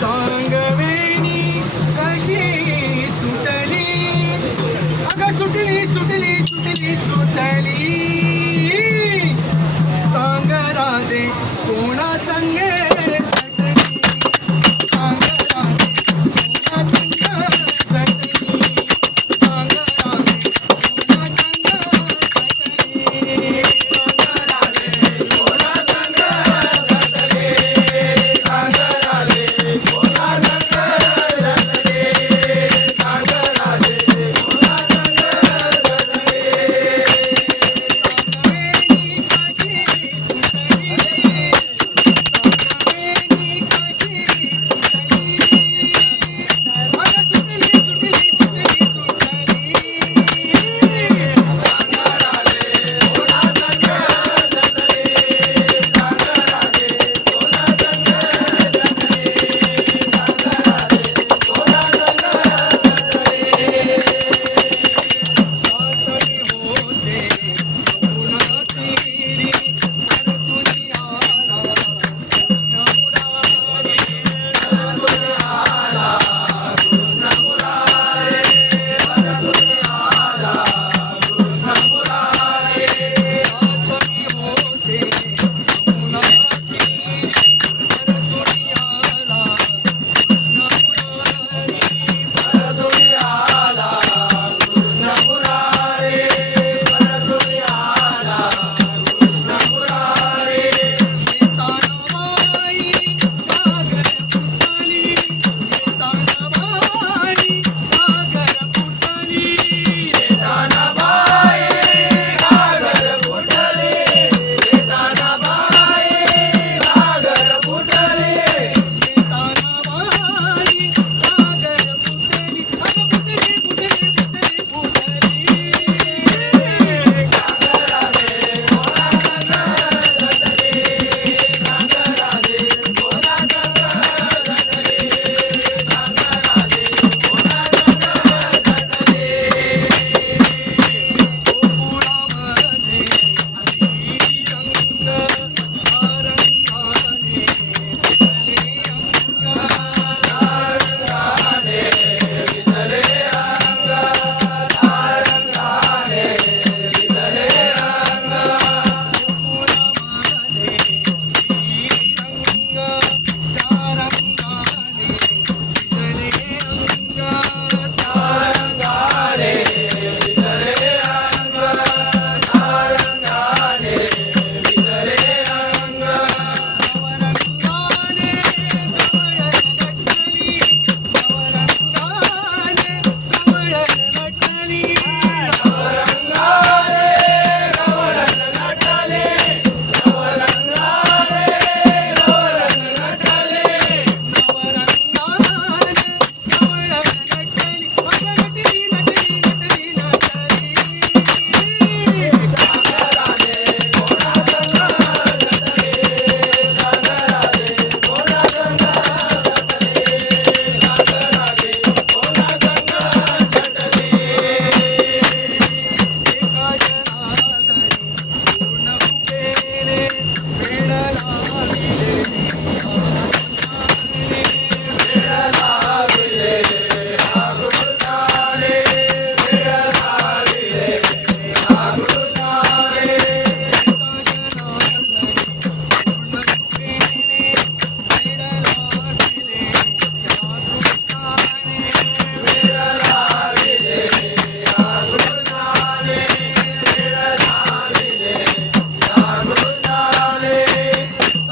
सांगवेनी कशी सुटली? अगं सुटली सुटली सुटली सुटली. Yeah.